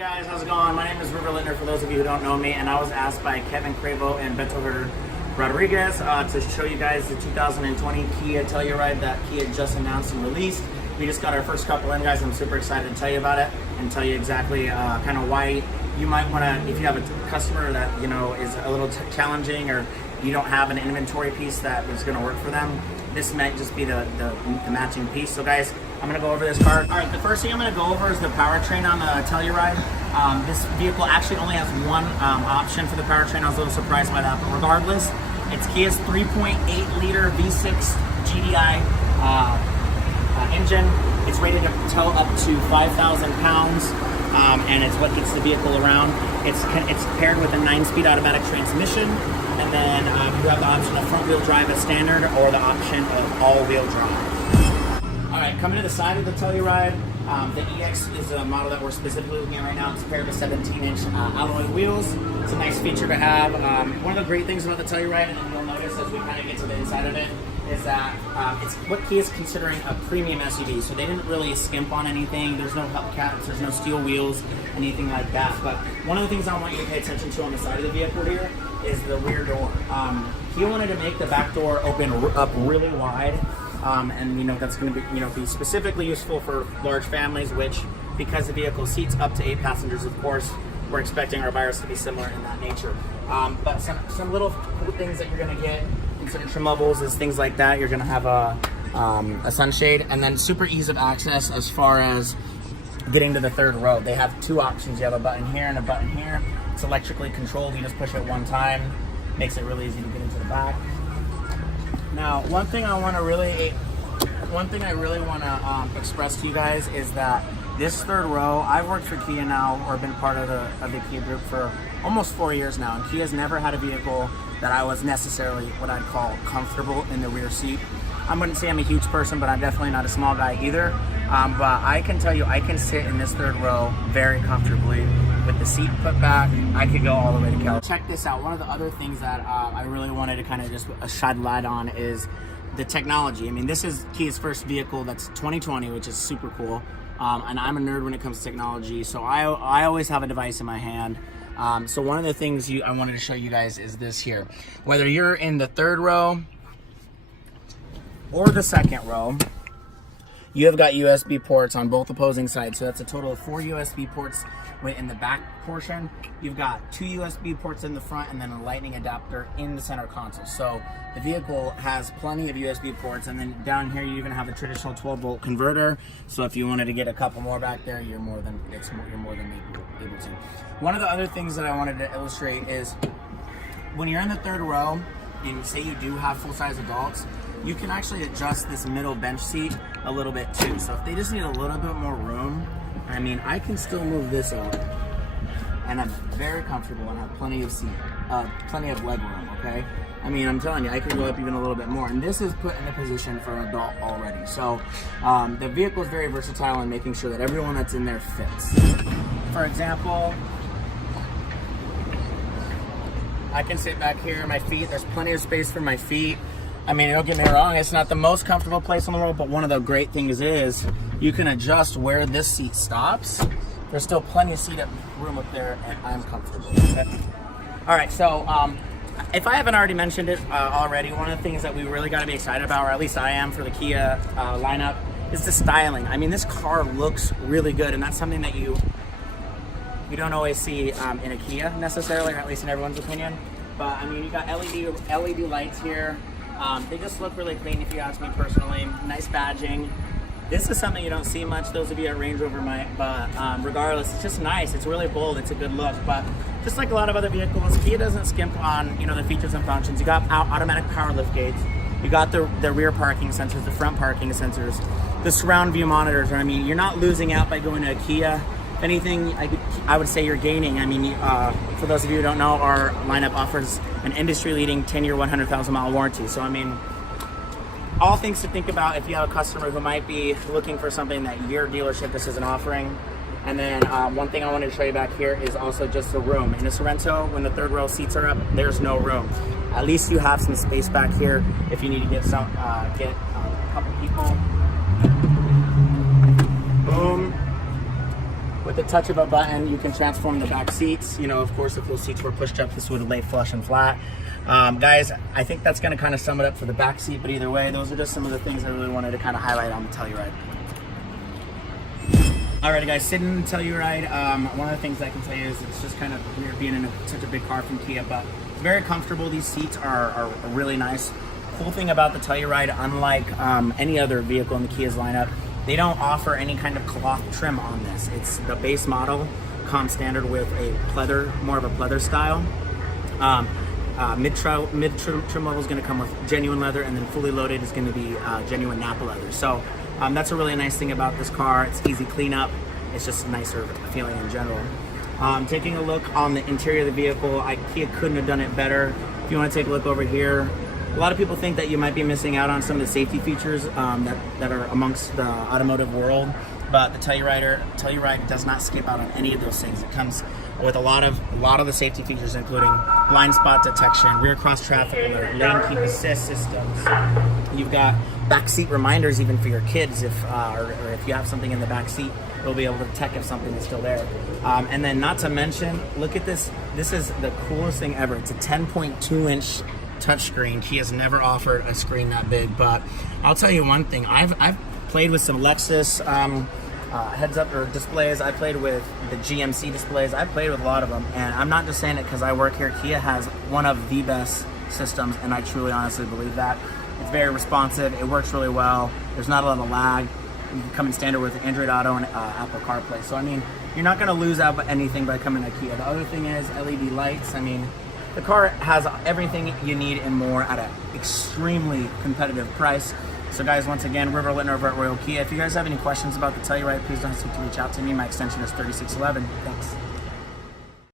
Guys, how's it going? My name is River Littner, for those of you who don't know me, and I was asked by Kevin Cravo and Beto Rodriguez to show you guys the 2020 Kia Telluride that Kia just announced and released. We just got our first couple in, guys. I'm super excited to tell you about it and tell you exactly kind of why you might want to, if you have a customer that, you know, is a little challenging, or you don't have an inventory piece that is going to work for them, this might just be the matching piece. So guys, I'm going to go over this car. All right, the first thing I'm going to go over is the powertrain on the Telluride. This vehicle actually only has one option for the powertrain. I was a little surprised by that, but regardless, it's Kia's 3.8 liter V6 GDI engine. It's rated to tow up to 5,000 pounds, and it's what gets the vehicle around. It's paired with a 9-speed automatic transmission, and then you have the option of front-wheel drive as standard, or the option of all-wheel drive. All right, coming to the side of the Telluride, the EX is a model that we're specifically looking at right now. It's paired with 17-inch alloy wheels. It's a nice feature to have. One of the great things about the Telluride, and you'll notice as we kind of get to the inside of it, is that it's what Kia is considering a premium SUV. So they didn't really skimp on anything. There's no hubcaps, there's no steel wheels, anything like that. But one of the things I want you to pay attention to on the side of the vehicle here is the rear door. Kia wanted to make the back door open up really wide. And you know, that's going to be, you know, be specifically useful for large families, which, because the vehicle seats up to 8 passengers, of course, we're expecting our buyers to be similar in that nature. But some little cool things that you're going to get in certain trim levels is things like that. You're going to have a sunshade, and then super ease of access as far as getting to the third row. They have two options. You have a button here and a button here. It's electrically controlled. You just push it one time. Makes it really easy to get into the back. Now, one thing I really want to express to you guys is that this third row, I've worked for Kia now, or been part of the Kia group for almost 4 years now, and Kia's never had a vehicle that I was necessarily what I'd call comfortable in the rear seat. I wouldn't say I'm a huge person, but I'm definitely not a small guy either. But I can tell you, I can sit in this third row very comfortably with the seat put back. I could go all the way to California. Check this out. One of the other things that I really wanted to kind of just shed light on is the technology. I mean, this is Kia's first vehicle that's 2020, which is super cool. And I'm a nerd when it comes to technology, so I always have a device in my hand. So one of the things I wanted to show you guys is this here. Whether you're in the third row or the second row, you have got USB ports on both opposing sides. So that's a total of 4 USB ports in the back portion. You've got 2 USB ports in the front, and then a lightning adapter in the center console. So the vehicle has plenty of USB ports, and then down here you even have a traditional 12-volt converter. So if you wanted to get a couple more back there, you're more than able to. One of the other things that I wanted to illustrate is when you're in the third row, and say you do have full-size adults, you can actually adjust this middle bench seat a little bit too. So if they just need a little bit more room, I mean, I can still move this up, and I'm very comfortable and have plenty of leg room, okay? I mean, I'm telling you, I can go up even a little bit more, and this is put in a position for an adult already. So the vehicle is very versatile in making sure that everyone that's in there fits. For example, I can sit back here, my feet, there's plenty of space for my feet. I mean, don't get me wrong, it's not the most comfortable place in the world, but one of the great things is you can adjust where this seat stops. There's still plenty of seat room up there, and I'm comfortable. Okay? All right, so if I haven't already mentioned it already, one of the things that we really got to be excited about, or at least I am for the Kia lineup, is the styling. I mean, this car looks really good, and that's something that you don't always see in a Kia necessarily, or at least in everyone's opinion. But I mean, you got LED lights here. They just look really clean, if you ask me personally. Nice badging. This is something you don't see much, those of you at Range Rover might, but regardless, it's just nice. It's really bold, it's a good look. But just like a lot of other vehicles, Kia doesn't skimp on, you know, the features and functions. You got automatic power lift gates. You got the rear parking sensors, the front parking sensors, the surround view monitors. I mean, you're not losing out by going to a Kia. If anything, I would say you're gaining. I mean, for those of you who don't know, our lineup offers an industry-leading 10-year, 100,000-mile warranty. So, I mean, all things to think about if you have a customer who might be looking for something that your dealership just isn't offering. And then one thing I wanted to show you back here is also just the room. In a Sorrento, when the third row seats are up, there's no room. At least you have some space back here if you need to get a couple people. Boom. With the touch of a button, you can transform the back seats. You know, of course, if those seats were pushed up, this would lay flush and flat. Guys, I think that's going to kind of sum it up for the back seat, but either way, those are just some of the things I really wanted to kind of highlight on the Telluride. Alrighty guys, sitting in the Telluride, one of the things I can tell you is it's just kind of weird being in such a big car from Kia, but it's very comfortable. These seats are really nice. Cool thing about the Telluride, unlike any other vehicle in the Kia's lineup, they don't offer any kind of cloth trim on this. It's the base model, comes standard with a pleather, more of a pleather style. Mid-trim level is going to come with genuine leather, and then fully loaded is going to be genuine Napa leather. So that's a really nice thing about this car. It's easy cleanup. It's just a nicer feeling in general. Taking a look on the interior of the vehicle, Kia couldn't have done it better. If you want to take a look over here, a lot of people think that you might be missing out on some of the safety features that are amongst the automotive world, but the Telluride does not skip out on any of those things. It comes with a lot of the safety features, including blind spot detection, rear cross traffic alert, lane keep assist systems. You've got back seat reminders even for your kids or if you have something in the back seat, they'll be able to detect if something is still there. And then not to mention, look at this. This is the coolest thing ever. It's a 10.2-inch touchscreen. Kia's never offered a screen that big, but I'll tell you one thing. I've played with some Lexus heads-up or displays. I played with the GMC displays. I played with a lot of them, and I'm not just saying it because I work here. Kia has one of the best systems, and I truly, honestly believe that. It's very responsive. It works really well. There's not a lot of lag. You can come in standard with Android Auto and Apple CarPlay. So I mean, you're not going to lose out anything by coming to Kia. The other thing is LED lights. I mean, the car has everything you need and more at an extremely competitive price. So guys, once again, River Linton over at Royal Kia. If you guys have any questions about the Telluride, please don't hesitate to reach out to me. My extension is 3611. Thanks.